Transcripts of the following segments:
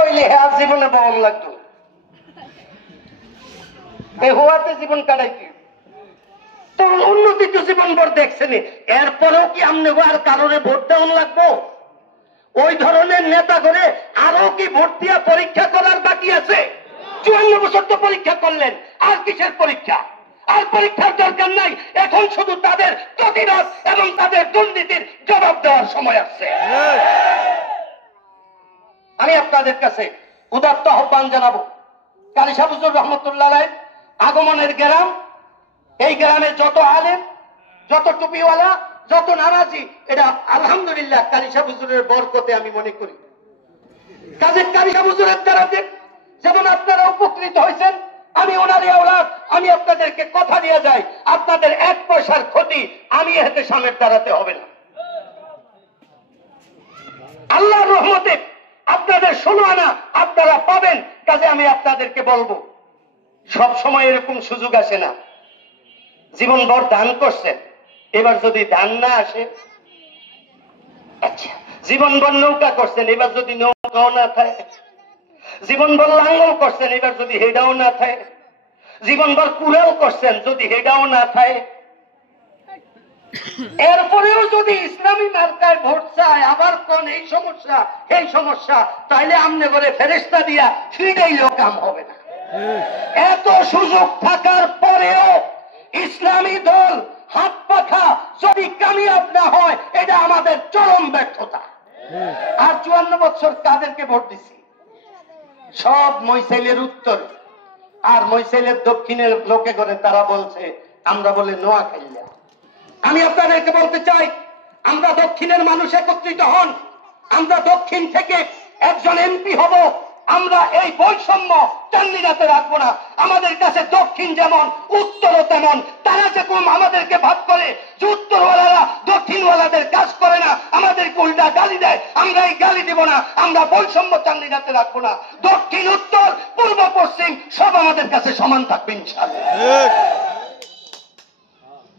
হইলে আর জীবনে বহন লাগতো, এই হওয়াতে জীবন কাটাই কি তো উন্নতি তো জীবন ভর দেখছেন, এরপরেও কি আমনে আর কারণে ভোট দেওয়ান লাগবো? ওই ধরনের নেতা করে আরো কি ভোট দিয়া পরীক্ষা করার বাকি আছে? 54 বছর তো পরীক্ষা করলেন, আর কিসের পরীক্ষা? আর পরীক্ষার দরকার নাই, এখন শুধু তাদের প্রতিরোধ এবং তাদের দুর্নীতির জবাব দেওয়ার সময় আসছে। আমি আপনাদের কাছে উদাত্ত আহ্বান জানাবো, কারি সাহেব হুজুর রহমতুল্লাহ আলাইহির আগমনের গ্রাম, এই গ্রামে যত আলেম, যত টুপিওয়ালা, যত নামাজি, এটা আলহামদুলিল্লাহ কারি সাহেব হুজুরের বরকতে আমি মনে করি। কাজে কারি সাহেব হুজুরের দ্বারা যেমন আপনারা উপকৃত হয়েছেন, আমি ওনারই আওলাদ, আমি আপনাদেরকে কথা দিয়ে যাই, আপনাদের 1 পয়সার ক্ষতি আমি এতে সামনে দাঁড়াতে হবে না। আল্লাহর রহমতে আপনাদের 16 আনা আপনারা পাবেন। কাজে আমি আপনাদেরকে বলবো, সব সময় এরকম সুযোগ আসে না। জীবনভর দান করছেন, এবার যদি দান না আসে, আচ্ছা, জীবনভর নৌকা করছেন, এবার যদি নৌকাও না থাকে, জীবনভর লাঙ্গল করছেন, এবার যদি হেডাও না থাকে, জীবনভর কুড়াল করছেন, যদি হেডাও না থাকে, এরপরেও যদি ইসলামী মার্কায় ভোট চায়, আবার কোন এই সমস্যা, তাইলে আমনে করে ফেরেশতা দিয়া ফিরেইলেও কাম হবে না। এত সুযোগ থাকার পরেও ইসলামী দল হাত পাখা যদি কামিয়াব না হয়, এটা আমাদের চরম ব্যর্থতা। আর 54 বছর কাদেরকে ভোট দিছি? সব মইসাইলের উত্তর আর মইসাইলের দক্ষিণের লোকে করে তারা বলছে আমরা বলে নোয়াখাইলা। আমি আপনাদেরকে বলতে চাই, আমরা দক্ষিণের মানুষ একত্রিত হন, আমরা দক্ষিণ থেকে একজন এমপি হব। আমরা এই বৈষম্য চান্দিনাতে রাখবো না। আমাদের কাছে দক্ষিণ যেমন, উত্তরও তেমন। তারা যেরকম আমাদেরকে ভাগ করে যে উত্তরওয়ালারা দক্ষিণওয়ালাদের কাজ করে না, আমাদেরকে উল্টা গালি দেয়, আমরা এই গালি দিব না। আমরা বৈষম্য চান্দিনাতে রাখবো না। দক্ষিণ, উত্তর, পূর্ব, পশ্চিম সব আমাদের কাছে সমান থাকবে ইনশাআল্লাহ।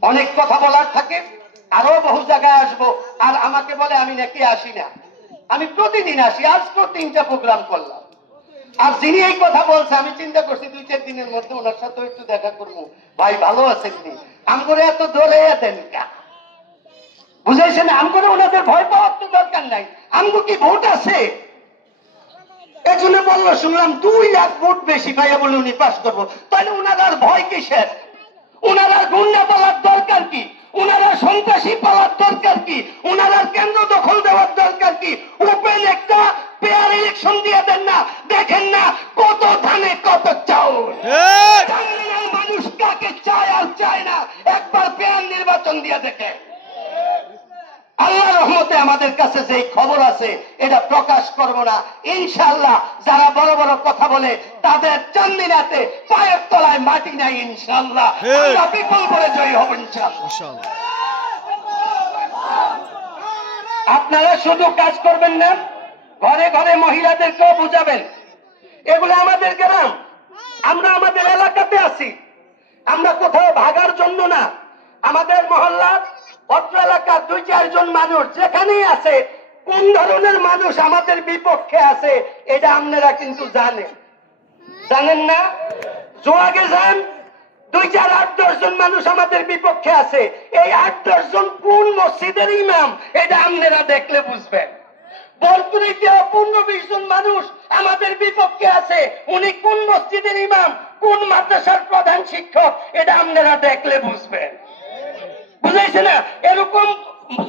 অনেক কথা বলার থাকে, আরো বহু জায়গায় আসবো। আর আমাকে বলে আমি নাকি আসি না। আমি প্রতিদিন আসি, আজকেও 3টা প্রোগ্রাম করলাম। আর যিনি এই কথা বলছে, আমি চিন্তা করছি 2-4 দিনের মধ্যে ওনার সাথে একটু দেখা করবো। ভাই ভালো আছেন নি? আমগরে এত দলে দেন কা? বুঝাইছেন? আমগরে ওনাদের ভয় পাওয়ার তো দরকার নাই। আমগো কি ভোট আছে? এজন্য বললো, শুনলাম 2 লাখ ভোট বেশি পাইয়া বলে উনি পাস করবো। তাহলে ওনার আর ভয় কিসের? ওনার আর গুন্ডা পালার দরকার কি? ওনার আর সন্ত্রাসী পালার দরকার কি? ওনার আর কেন্দ্র দখল দেওয়ার দরকার কি? ওপেন একটা পেয়ার ইলেকশন দিয়ে দেন না, দেখেন না কত ধানে কত চাউল। মানুষ কাকে চায় আর চায় না, একবার পেয়ার নির্বাচন দিয়ে দেখে। আল্লাহ রহমতে আমাদের কাছে যে খবর আছে এটা প্রকাশ করব না ইনশাআল্লাহ। যারা বড় বড় কথা বলে তাদের চান্দিনাতে পায়ের তলায় মাটি নাই ইনশাআল্লাহ। আমরা বিপুল করে জয়ী হব ইনশাআল্লাহ। আপনারা শুধু কাজ করবেন না, ঘরে ঘরে মহিলাদেরকেও বুঝাবেন। এগুলো আমাদের গ্রাম, আমরা আমাদের এলাকাতে আছি, আমরা কোথাও ভাগার জন্য না। আমাদের মহল্লার অত্র এলাকার 2-4 জন মানুষ যেখানেই আছে, কোন ধরনের মানুষ আমাদের বিপক্ষে আছে এটা আপনারা কিন্তু জানেন না? জোয়াগে যান, 2-4, 8-10 জন মানুষ আমাদের বিপক্ষে আছে। এই 8-10 জন কোন মসজিদের ইমাম এটা আপনারা দেখলে বুঝবেন। বরপুরিতে 15-20 জন মানুষ আমাদের বিপক্ষে আছে, উনি কোন মসজিদের ইমাম, কোন মাদ্রাসার প্রধান শিক্ষক এটা আপনারা দেখলে বুঝবেন। বুঝাইছে না? এরকম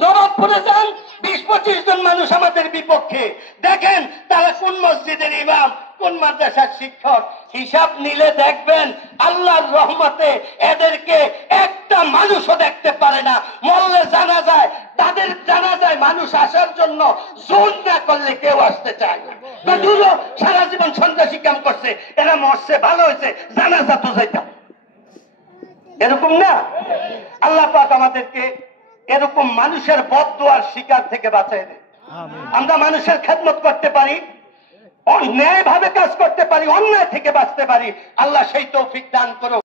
জবাবপুরে যান, 20-25 জন মানুষ আমাদের বিপক্ষে, দেখেন তারা কোন মসজিদের ইমাম, কোন মাদ্রাসার শিক্ষক। হিসাব নিলে দেখবেন আল্লাহর রহমতে এদেরকে একটা মানুষও দেখতে পারে না। মরলে জানা যায়, তাদের জানা যায় মানুষ আসার জন্য জোর না করলে কেউ আসতে চায় না। সারা জীবন সন্ত্রাসী কাম করছে, এরা মরছে, ভালো হয়েছে, জানাজা তো যাইতাম। এরকম না? আল্লাহ পাক আমাদেরকে এরকম মানুষের বদদোয়ার শিকার থেকে বাঁচাই দেয়। আমরা মানুষের খেদমত করতে পারি, ন্যায় ভাবে কাজ করতে পারি, অন্যায় থেকে বাঁচতে পারি। আল্লাহ সেই তৌফিক দান করুক।